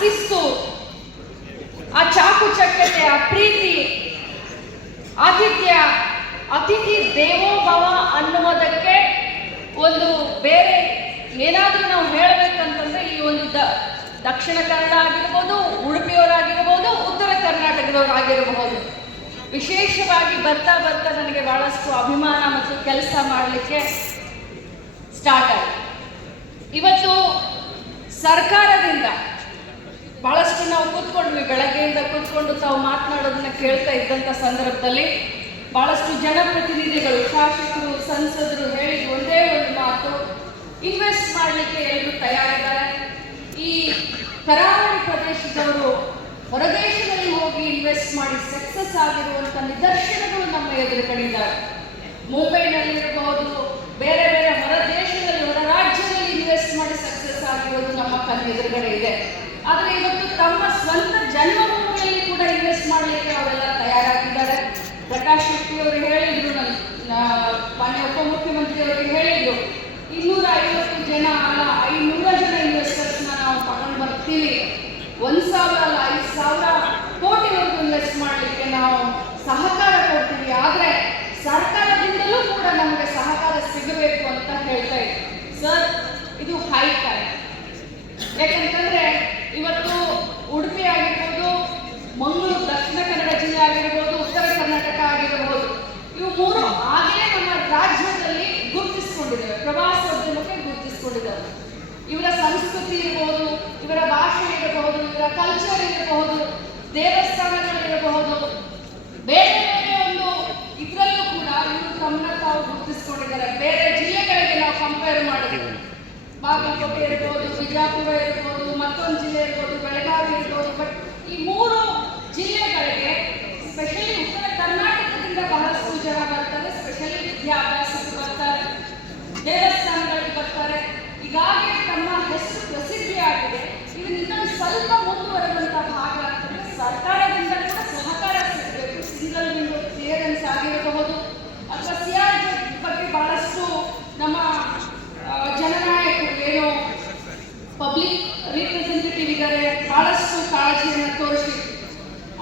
ಶಿಸ್ತು, ಆ ಚಾಕುಚಕ್ಯತೆ, ಆ ಪ್ರೀತಿ, ಆತಿಥ್ಯ, ಅತಿಥಿ ದೇವೋ ಭವ ಅನ್ನುವುದಕ್ಕೆ ಒಂದು ಬೇರೆ ಏನಾದರೂ ನಾವು ಹೇಳಬೇಕಂತಂದ್ರೆ ಈ ಒಂದು ದಕ್ಷಿಣ ಕನ್ನಡ ಆಗಿರ್ಬೋದು, ಉಡುಪಿಯವರಾಗಿರ್ಬೋದು, ಉತ್ತರ ಕರ್ನಾಟಕದವರಾಗಿರಬಹುದು. ವಿಶೇಷವಾಗಿ ಬರ್ತಾ ಬರ್ತಾ ನನಗೆ ಬಹಳಷ್ಟು ಅಭಿಮಾನ ಮತ್ತು ಕೆಲಸ ಮಾಡಲಿಕ್ಕೆ ಸ್ಟಾರ್ಟ್ ಆಯಿತು. ಇವತ್ತು ಸರ್ಕಾರದಿಂದ ಬಹಳಷ್ಟು ನಾವು ಕೂತ್ಕೊಂಡ್ವಿ, ಬೆಳಗ್ಗೆಯಿಂದ ಕೂತ್ಕೊಂಡು ತಾವು ಮಾತನಾಡೋದನ್ನ ಕೇಳ್ತಾ ಇದ್ದಂಥ ಸಂದರ್ಭದಲ್ಲಿ ಬಹಳಷ್ಟು ಜನಪ್ರತಿನಿಧಿಗಳು, ಶಾಸಕರು, ಸಂಸದರು ಹೇಳಿದ ಒಂದೇ ಒಂದು ಮಾತು, ಇನ್ವೆಸ್ಟ್ ಮಾಡಲಿಕ್ಕೆ ಎಲ್ಲರೂ ತಯಾರಿದ್ದಾರೆ. ಈ ಕರಾವಳಿ ಪ್ರದೇಶದವರು ಹೊರದೇಶದಲ್ಲಿ ಹೋಗಿ ಇನ್ವೆಸ್ಟ್ ಮಾಡಿ ಸಕ್ಸಸ್ ಆಗಿರುವಂಥ ನಿದರ್ಶನಗಳು ನಮ್ಮ ಎದುರುಗಡೆ. ಮುಂಬೈನಲ್ಲಿರಬಹುದು, ಬೇರೆ ಬೇರೆ ಹೊರ ದೇಶದಲ್ಲಿ, ಹೊರ ರಾಜ್ಯದಲ್ಲಿ ಇನ್ವೆಸ್ಟ್ ಮಾಡಿ ಸಕ್ಸಸ್ ಆಗಿರೋದು ನಮ್ಮ ಕಣ್ಣೆದುರುಗಡೆ ಇದೆ. ಆದರೆ ಇವತ್ತು ತಮ್ಮ ಸ್ವಂತ ಜನ್ಮಭೂಮಿಯಲ್ಲಿ ಕೂಡ ಇನ್ವೆಸ್ಟ್ ಮಾಡಲಿಕ್ಕೆ ಅವರೆಲ್ಲ ತಯಾರಾಗಿದ್ದಾರೆ. ಪ್ರಕಾಶ್ ಶೆಟ್ಟಿ ಅವರು ಹೇಳಿದ್ರು, ಮಾನ್ಯ ಉಪಮುಖ್ಯಮಂತ್ರಿ ಅವರಿಗೆ ಹೇಳಿದ್ರು, 250 ಜನ ಅಲ್ಲ 500 ಜನ ಇನ್ವೆಸ್ಟರ್ಸ್ನ ನಾವು ತಗೊಂಡು ಬರ್ತೀವಿ, 1,000 ಅಲ್ಲ 5,000 ಕೋಟಿವರೆಗೂ ಇನ್ವೆಸ್ಟ್ ಮಾಡಲಿಕ್ಕೆ ನಾವು ಸಹಕಾರ ಕೊಡ್ತೀವಿ. ಆದರೆ ಸರ್ಕಾರದಿಂದಲೂ ಕೂಡ ನಮಗೆ ಸಹಕಾರ ಸಿಗಬೇಕು ಅಂತ ಹೇಳ್ತಾ ಇದ್ವಿ. ಸರ್, ಇದು ಹೈ ಟೈಮ್. ಯಾಕಂತಂದ್ರೆ ಇವತ್ತು ಉಡುಪಿ ಆಗಿರ್ಬೋದು, ಮಂಗಳೂರು ದಕ್ಷಿಣ ಕನ್ನಡ ಜಿಲ್ಲೆ ಆಗಿರ್ಬೋದು, ಉತ್ತರ ಕರ್ನಾಟಕ ಆಗಿರಬಹುದು, ಇವು ಮೂರು ಆಗಲೇ ನಮ್ಮ ರಾಜ್ಯದಲ್ಲಿ ಗುರುತಿಸಿಕೊಂಡಿದ್ದಾವೆ, ಪ್ರವಾಸೋದ್ಯಮಕ್ಕೆ ಗುರುತಿಸಿಕೊಂಡಿದ್ದಾವೆ. ಇವರ ಸಂಸ್ಕೃತಿ ಇರಬಹುದು, ಇವರ ಭಾಷೆ ಇರಬಹುದು, ಇವರ ಕಲ್ಚರ್ ಇರಬಹುದು, ದೇವಸ್ಥಾನಗಳಿರಬಹುದು, ಬೇರೆ ಬೇರೆ ಒಂದು ಇದರಲ್ಲೂ ಕೂಡ ಇವರು ತಮ್ಮನ್ನ ತಾವು ಗುರುತಿಸಿಕೊಂಡಿದ್ದಾರೆ. ಬೇರೆ ಜಿಲ್ಲೆಗಳಿಗೆ ನಾವು ಕಂಪೇರ್ ಮಾಡಿದ್ವಿ, ಬಾಗಲಕೋಟೆ ಇರ್ಬೋದು, ಬಿಜಾಪುರ ಇರ್ಬೋದು, ಮತ್ತೊಂದು ಜಿಲ್ಲೆ ಇರ್ಬೋದು, ಬೆಳಗಾವಿ ಇರ್ಬೋದು. ಬಟ್ ಈ ಮೂರು ಜಿಲ್ಲೆಗಳಿಗೆ ಸ್ಪೆಷಲಿ ಉತ್ತರ ಕರ್ನಾಟಕದಿಂದ ಬಹಳಷ್ಟು ಜನ ಬರ್ತಾರೆ. ಸ್ಪೆಷಲಿ ವಿದ್ಯಾಭ್ಯಾಸಕ್ಕೆ ಬರ್ತಾರೆ, ದೇವಸ್ಥಾನಗಳಿಗೆ ಬರ್ತಾರೆ. ಹೀಗಾಗಿ ತಮ್ಮ ಹೆಸರು ಪ್ರಸಿದ್ಧಿಯಾಗಿದೆ. ಇದರಿಂದ ಸ್ವಲ್ಪ ಮುಂದುವರೆದಂತ ಭಾಗ ಅಂತಂದ್ರೆ ಸರ್ಕಾರದಿಂದ ಕೂಡ ಸಹಕಾರ ಸಿಗಬೇಕು. ಸಿಂಗಲ್ ವಿಂಡೋ ಕ್ಲಿಯರೆನ್ಸ್ ಆಗಿರಬಹುದು, ಅಥವಾ ಸಿಆರ್ಜಿ ಬಗ್ಗೆ ಬಹಳಷ್ಟು ನಮ್ಮ ಜನನಾಯಕರು ಏನು ಪಬ್ಲಿಕ್ ರಿಪ್ರೆಸೆಂಟೇಟಿವ್ ಇದ್ದಾರೆ, ಬಹಳಷ್ಟು ಕಾಳಜಿಯನ್ನು ತೋರಿಸಿ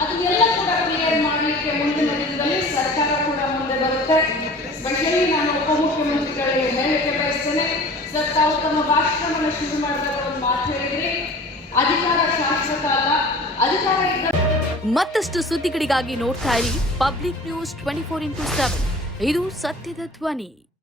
ಅದನ್ನೆಲ್ಲ ಕೂಡ ಕ್ಲಿಯರ್ ಮಾಡಲಿಕ್ಕೆ ಮುಂದಿನ ದಿನದಲ್ಲಿ ಸರ್ಕಾರ ಕೂಡ ಮುಂದೆ ಬರುತ್ತೆ. ಸ್ಪೆಷಲಿ ನಾನು ಉಪಮುಖ್ಯಮಂತ್ರಿಗಳಿಗೆ ಹೇಳಲಿಕ್ಕೆ ಬಯಸ್ತೇನೆ, ಸರ್, ತಾವು ತಮ್ಮ ಭಾಷಣವನ್ನು ಶುರು ಮಾಡಿದಾಗ ಒಂದು ಮಾತು ಹೇಳಿದ್ರಿ, ಅಧಿಕಾರ ಶಾಶ್ವತ ಅಲ್ಲ, ಅಧಿಕಾರ ಇದ್ದ. ಮತ್ತಷ್ಟು ಸುದ್ದಿಗಳಿಗಾಗಿ ನೋಡ್ತಾ ಇರಿ ಪಬ್ಲಿಕ್ ನ್ಯೂಸ್ 24x7. ಇದು ಸತ್ಯದ ಧ್ವನಿ.